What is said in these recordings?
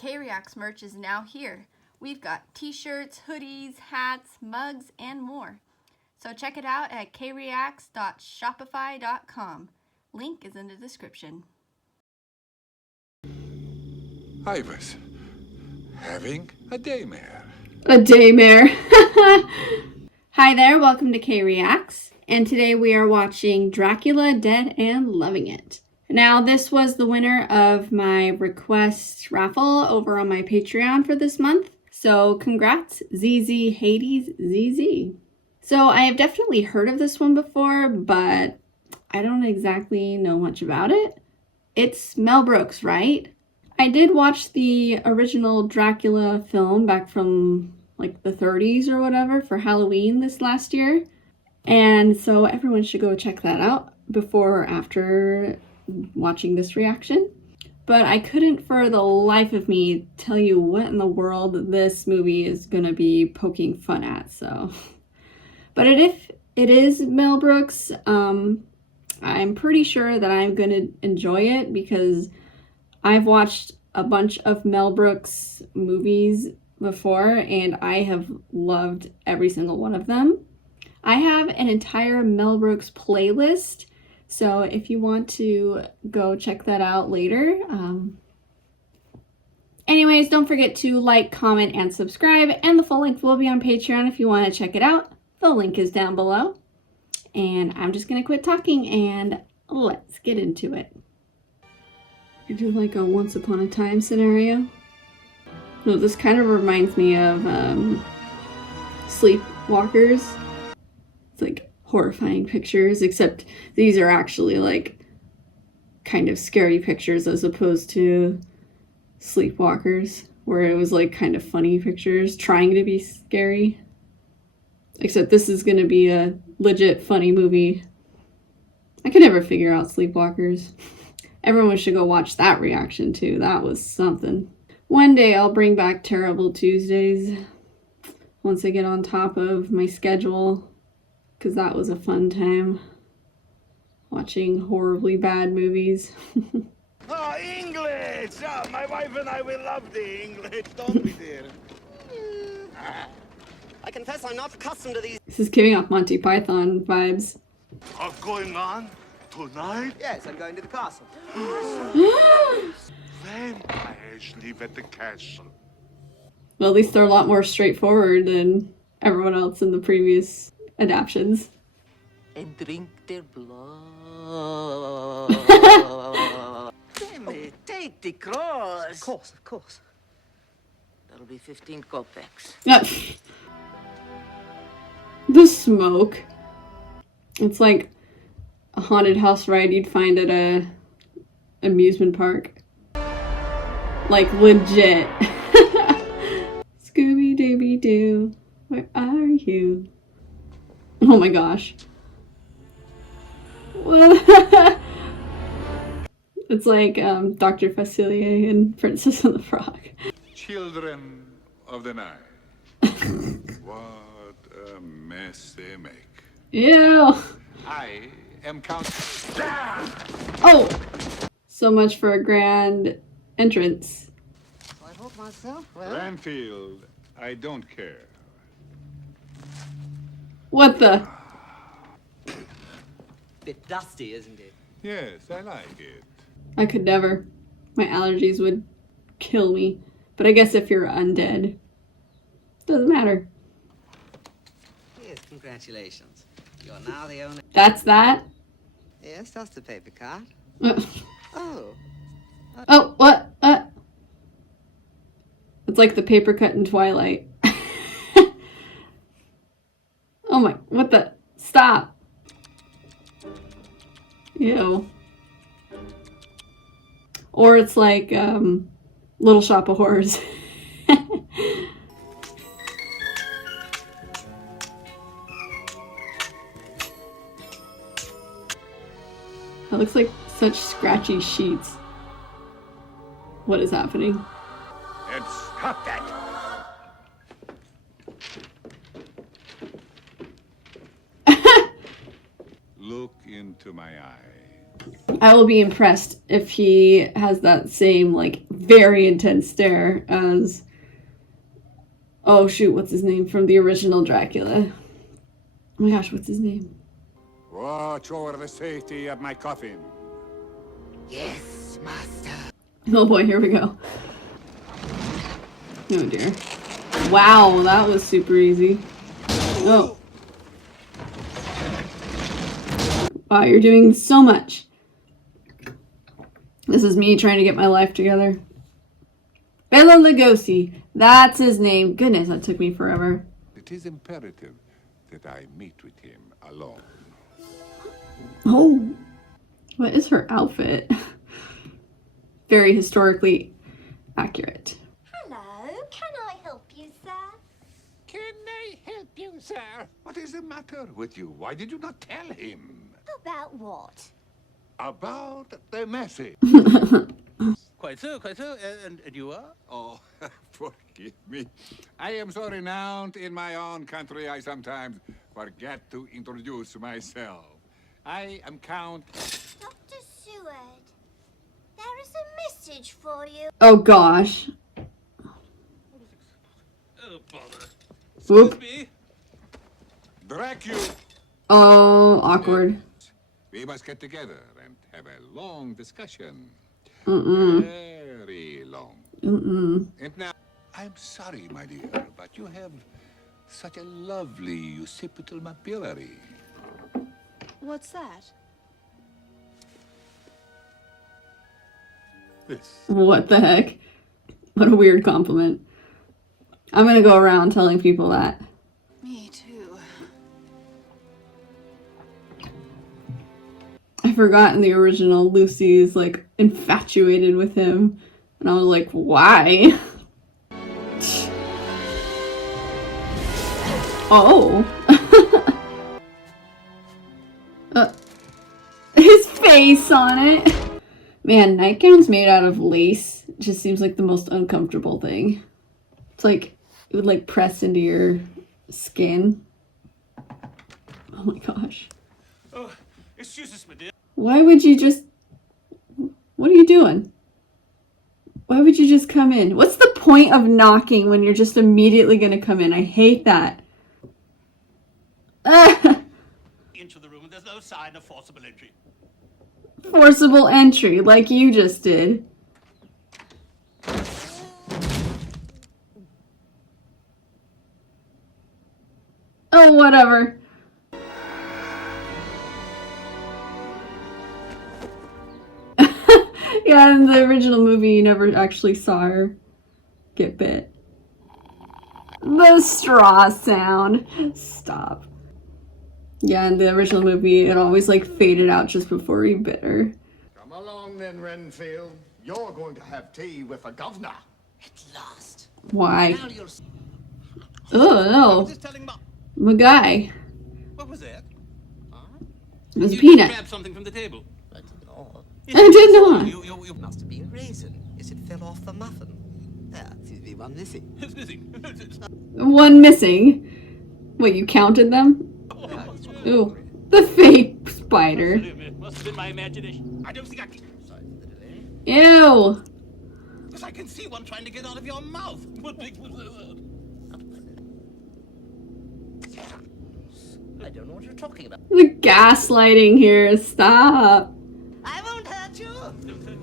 K-Reacts merch is now here. We've got t-shirts, hoodies, hats, mugs, and more. So check it out at kreacts.shopify.com. Link is in the description. I was having a daymare. A daymare. Hi there, welcome to K-Reacts. And today we are watching Dracula Dead and Loving It. Now, this was the winner of my request raffle over on my Patreon for this month. So congrats, ZZ Hades ZZ. So I have definitely heard of this one before, but I don't exactly know much about it. It's Mel Brooks, right? I did watch the original Dracula film back from like the 30s or whatever for Halloween this last year. And so everyone should go check that out before or after watching this reaction. But I couldn't for the life of me tell you what in the world this movie is gonna be poking fun at, so. But if it is Mel Brooks, I'm pretty sure that I'm gonna enjoy it because I've watched a bunch of Mel Brooks movies before and I have loved every single one of them. I have an entire Mel Brooks playlist, so if you want to go check that out later. Anyways, don't forget to like, comment, and subscribe, and the full link will be on Patreon if you want to check it out. The link is down below. And I'm just going to quit talking and let's get into it. I do like a Once Upon a Time scenario. No, this kind of reminds me of Sleepwalkers. It's like horrifying pictures, except these are actually like kind of scary pictures as opposed to Sleepwalkers, where it was like kind of funny pictures trying to be scary. Except this is gonna be a legit funny movie. I could never figure out Sleepwalkers. Everyone should go watch that reaction too. That was something. One day I'll bring back Terrible Tuesdays once I get on top of my schedule, because that was a fun time watching horribly bad movies. Oh, English! Oh, my wife and I will love the English, don't we, dear? I confess I'm not accustomed to these. This is giving off Monty Python vibes. Are going on tonight? Yes, I'm going to the castle. Vampires live at the castle. Well, at least they're a lot more straightforward than everyone else in the previous adaptions. And drink their blood. Take the cross. Of course, of course. That'll be 15 kopecks. The smoke. It's like a haunted house ride you'd find at a amusement park. Like legit. Scooby-Dooby-Doo, where are you? Oh my gosh. It's like Dr. Facilier and Princess and the Frog. Children of the night. What a mess they make. Ew. I am Count. Oh! So much for a grand entrance. I hope myself, well. Ranfield, I don't care. What the? Bit dusty, isn't it? Yes, I like it. I could never. My allergies would kill me. But I guess if you're undead, doesn't matter. Yes, congratulations. You're now the owner. That's that? Yes, that's the paper card. Oh, Oh. What? It's like the paper cut in Twilight. Oh my, what the? Stop. Ew. Or it's like, Little Shop of Horrors. That looks like such scratchy sheets. What is happening? And stop that! Look into my eye. I will be impressed if he has that same, like, very intense stare as, oh shoot, what's his name from the original Dracula? Oh my gosh, what's his name? Watch over the safety of my coffin. Yes, master. Oh boy, here we go. Oh dear. Wow, that was super easy. Oh. Wow, you're doing so much. This is me trying to get my life together. Bela Lugosi. That's his name. Goodness, that took me forever. It is imperative that I meet with him alone. Oh. What is her outfit? Very historically accurate. Hello, can I help you, sir? Can I help you, sir? What is the matter with you? Why did you not tell him? About what? About the message. Quite so, quite so. And you are? Oh, forgive me. I am so renowned in my own country, I sometimes forget to introduce myself. I am Count... Dr. Seward, there is a message for you. Oh gosh. Oh, bother. Whoop. Excuse me. Dracula. Oh, awkward. We must get together and have a long discussion. Mm-mm. Very long. Mm-mm. And now, I'm sorry, my dear, but you have such a lovely occipital mapillary. What's that? This. What the heck? What a weird compliment. I'm gonna go around telling people that. Me too. I forgot in the original Lucy's like infatuated with him. And I was like, why? Oh. His face on it. Man, nightgowns made out of lace just seems like the most uncomfortable thing. It's like, it would like press into your skin. Oh my gosh. Oh, excuse us, my dear. Why would you just... What are you doing? Why would you just come in? What's the point of knocking when you're just immediately going to come in? I hate that. Into the room, and there's no sign of forcible entry. Forcible entry, like you just did. Oh, whatever. Yeah, in the original movie, you never actually saw her get bit. The straw sound. Stop. Yeah, in the original movie, it always like faded out just before he bit her. Come along then, Renfield. You're going to have tea with the governor. At last. Why? Now you'll... Oh, no. Just telling Mom. My guy. What was that? It was You Peanut. grabbed something from the table. I did not. I did not. You Must have been a raisin. Yes, it fell off the muffin. There, seems to be one missing. It's missing. One missing. Wait, you counted them? Ooh, the fake spider. Must have been my imagination. I don't think I can. Sorry for the delay. Ew. Because I can see one trying to get out of your mouth. I don't know what you're talking about. The gaslighting here. Stop. I won't hurt you. All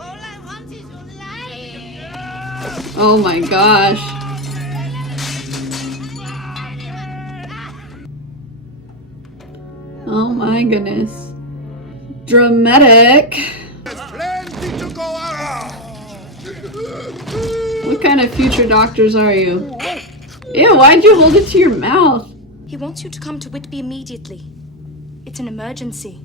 I want is your life. Oh my gosh. Oh my goodness. Dramatic. There's plenty to go around. What kind of future doctors are you? Ew, why'd you hold it to your mouth? He wants you to come to Whitby immediately. It's an emergency.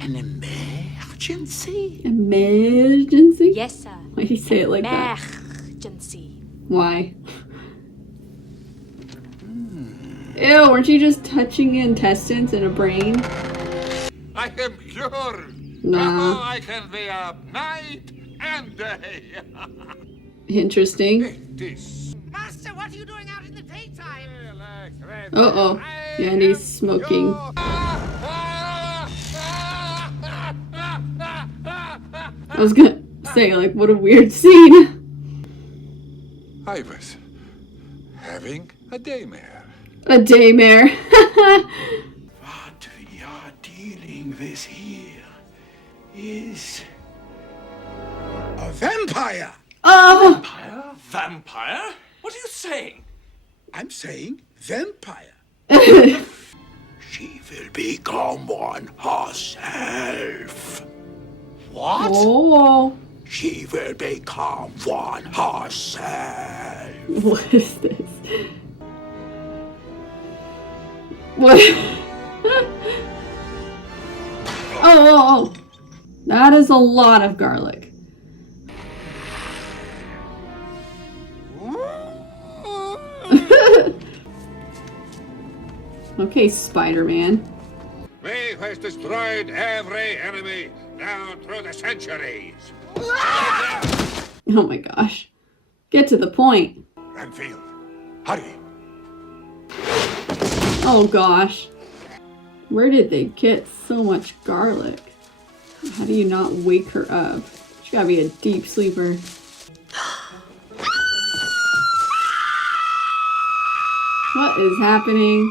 An emergency? Emergency? Yes, sir. Why'd you say it like that? Emergency. Why? Ew, weren't you just touching intestines and a brain? I am cured. Nah. Now I can be up night and day. Interesting. This. Master, what are you doing out in the daytime? Uh-oh. Yeah, and he's smoking. I was gonna say, like, what a weird scene. I was having a daymare. A daymare. What we are dealing with here is a vampire. Oh! Vampire? Vampire? What are you saying? I'm saying vampire. She will become one herself. What? Oh. She will become one herself. What is this? What? Oh. That is a lot of garlic. Okay, Spider-Man. We has destroyed every enemy down through the centuries. Oh my gosh. Get to the point. Renfield, hurry. Oh gosh. Where did they get so much garlic? How do you not wake her up? She gotta be a deep sleeper. What is happening?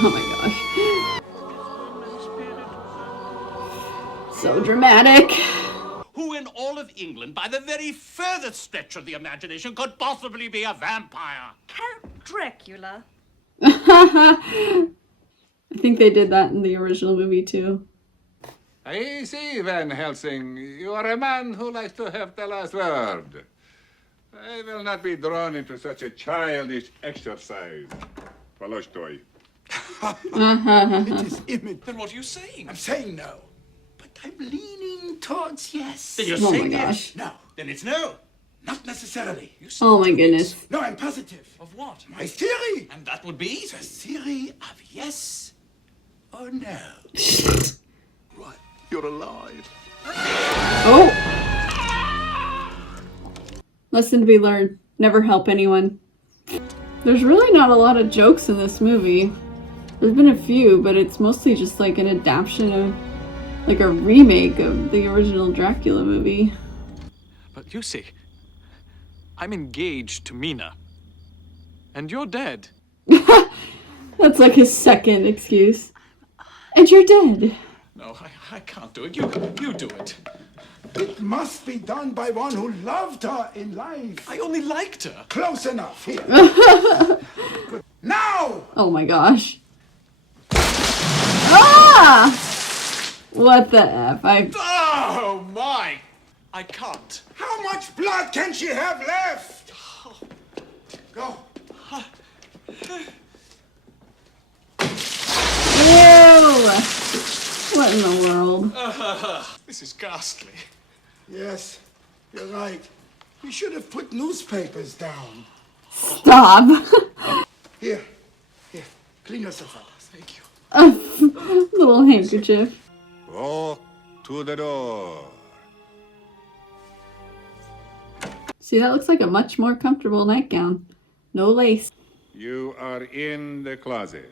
Oh my gosh. So dramatic. Who in all of England, by the very furthest stretch of the imagination, could possibly be a vampire? Count Dracula. I think they did that in the original movie too. I see, Van Helsing. You are a man who likes to have the last word. I will not be drawn into such a childish exercise. Tolstoy. It is image. Then what are you saying? I'm saying no, but I'm leaning towards yes. Then you're Oh my saying gosh. yes. No, Then it's no. not necessarily. Oh my goodness. No, I'm positive. Of what? My theory. And that would be? The theory of yes or no. Right, you're alive. Oh! Lesson to be learned. Never help anyone. There's really not a lot of jokes in this movie. There's been a few, but it's mostly just like an adaptation of, like a remake of the original Dracula movie. But you see, I'm engaged to Mina. And you're dead. That's like his second excuse. And you're dead. No, I can't do it. You do it. It must be done by one who loved her in life. I only liked her. Close enough. Here. Good. Now! Oh my gosh. Ah! What the F? Oh my! I can't. How much blood can she have left? Go. Ew! What in the world? This is ghastly. Yes, you're right. We should have put newspapers down. Stop. Here, clean yourself up. Thank you. A little handkerchief. Walk to the door. See, that looks like a much more comfortable nightgown. No lace. You are in the closet.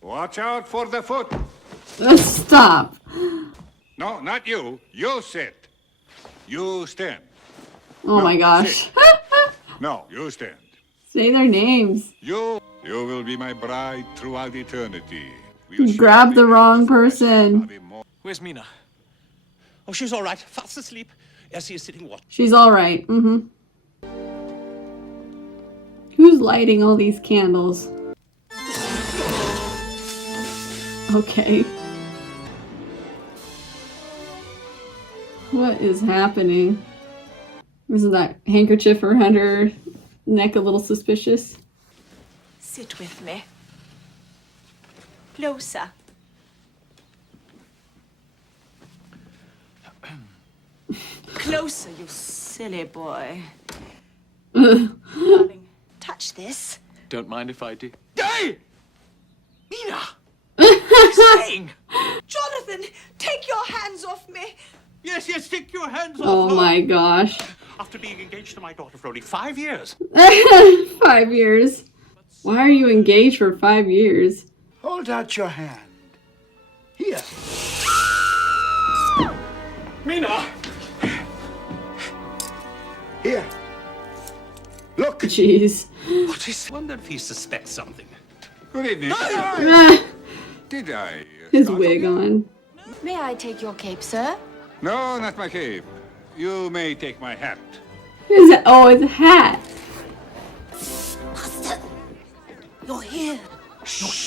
Watch out for the foot. Stop. No, not you. You sit. You stand. Oh No, my gosh. No, you stand. Say their names. You will be my bride throughout eternity. You grabbed the wrong person. Where's Mina? Oh, she's all right. Fast asleep. Essie is sitting watching. She's alright. Mm-hmm. Who's lighting all these candles? Okay. What is happening? Isn't that handkerchief around her neck a little suspicious? Sit with me. Closer. Closer, you silly boy. Darling, touch this. Don't mind if I do. Hey! Mina! What are you saying? Jonathan, take your hands off me. Yes, take your hands off Oh her. my gosh. After being engaged to my daughter for only 5 years. 5 years. Why are you engaged for 5 years? Hold out your hand. Here. Mina! Here. Look. Jeez. What is... wonder if he suspects something. Good evening. Ah, Did I? his startle wig you? on. May I take your cape, sir? No, not my cape. You may take my hat. Oh, it's a hat. Master, you're here.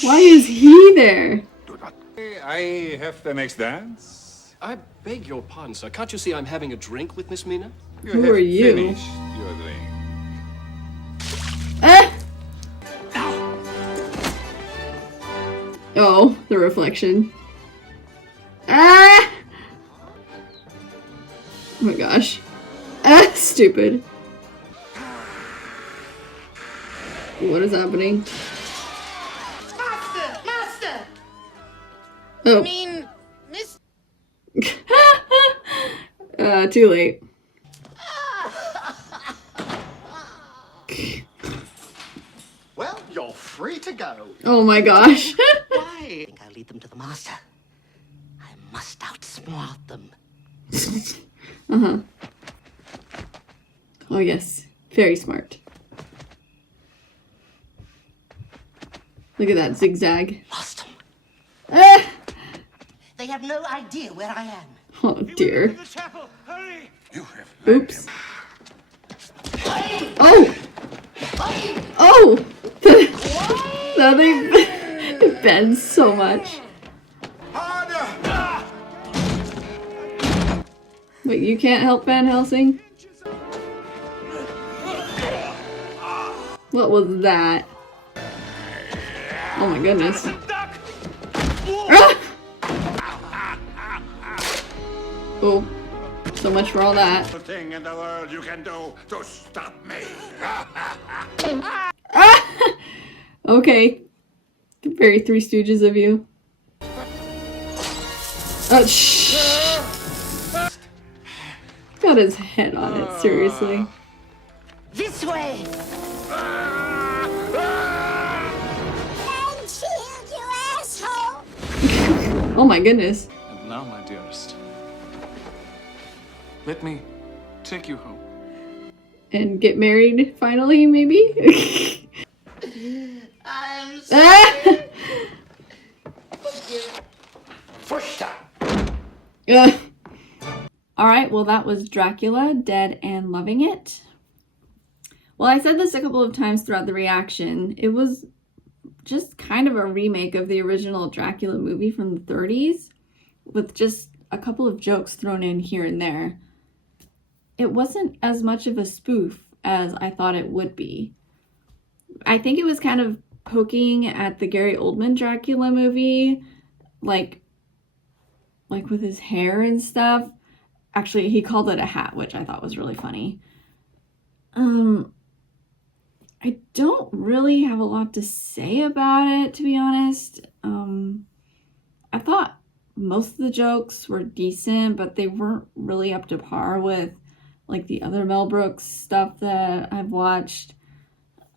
Why is he there? Do not. I have the next dance. I beg your pardon, sir. Can't you see I'm having a drink with Miss Mina? You Who have are you? finished your drink. Ah! Oh, the reflection. Ah! Oh my gosh. Ah, stupid. What is happening? Master, master. Oh. I mean, Miss. Too late. Well, you're free to go. Oh my gosh. I think I'll lead them to the master. I must outsmart them. Uh-huh. Oh yes. Very smart. Look at that zigzag. Lost them. Ah! They have no idea where I am. Oh dear. The chapel. Hurry. You have Oops. Oh! Oh! No, they bend so much. Harder. Wait, you can't help Van Helsing? What was that? Oh my goodness. Ah! Oh, so much for all that. the thing in the world you can do to stop me. Ah! Okay. Very Three Stooges of you. Oh, shh. Got his head on it, seriously. This way. Shield, you asshole! Oh my goodness. And now, my dearest, let me take you home. And get married finally, maybe? I'm Ah! Alright, well that was Dracula, Dead and Loving It. Well, I said this a couple of times throughout the reaction. It was just kind of a remake of the original Dracula movie from the 30s, with just a couple of jokes thrown in here and there. It wasn't as much of a spoof as I thought it would be. I think it was kind of poking at the Gary Oldman Dracula movie, like with his hair and stuff. Actually, he called it a hat, which I thought was really funny. I don't really have a lot to say about it, to be honest. I thought most of the jokes were decent, but they weren't really up to par with like the other Mel Brooks stuff that I've watched.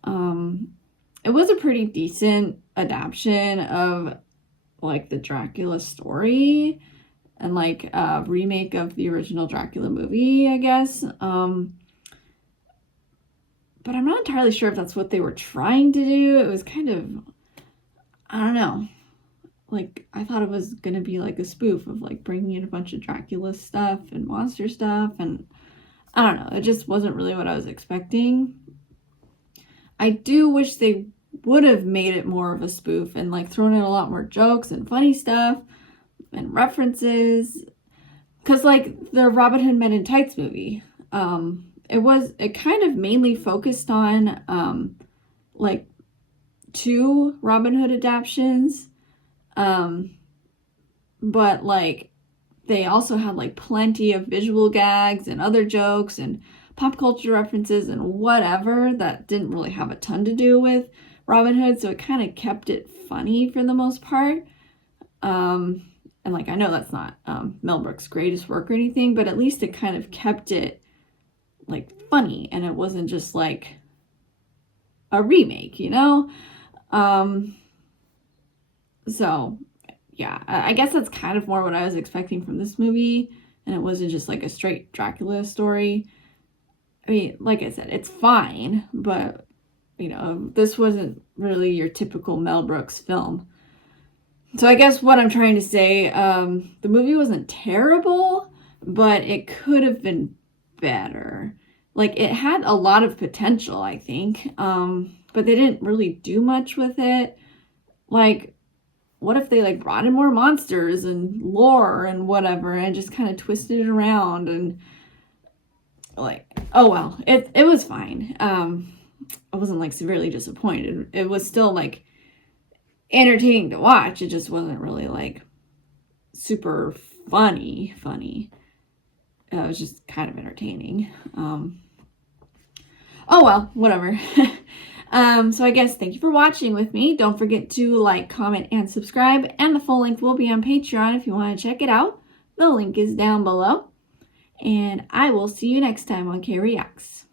It was a pretty decent adaptation of like the Dracula story and like a remake of the original Dracula movie, I guess. But I'm not entirely sure if that's what they were trying to do. It was kind of, I don't know. Like, I thought it was going to be like a spoof of like bringing in a bunch of Dracula stuff and monster stuff. And I don't know. It just wasn't really what I was expecting. I do wish they would have made it more of a spoof and like thrown in a lot more jokes and funny stuff and references. Because like the Robin Hood Men in Tights movie, it kind of mainly focused on like two Robin Hood adaptions, but like they also had like plenty of visual gags and other jokes and pop culture references and whatever that didn't really have a ton to do with Robin Hood, so it kind of kept it funny for the most part. And like, I know that's not Mel Brooks' greatest work or anything, but at least it kind of kept it like funny and it wasn't just like a remake, you know? So, yeah, I guess that's kind of more what I was expecting from this movie, and it wasn't just like a straight Dracula story. I mean, like I said, it's fine, but, you know, this wasn't really your typical Mel Brooks film. So I guess what I'm trying to say, the movie wasn't terrible, but it could have been better. Like, it had a lot of potential, I think, but they didn't really do much with it. Like, what if they, like, brought in more monsters and lore and whatever, and just kind of twisted it around, and, like, oh well, it was fine. I wasn't, like, severely disappointed. It was still, like, entertaining to watch. It just wasn't really, like, super funny. It was just kind of entertaining. Oh well, whatever. So I guess thank you for watching with me. Don't forget to like, comment, and subscribe. And the full length will be on Patreon if you want to check it out. The link is down below. And I will see you next time on K Reacts.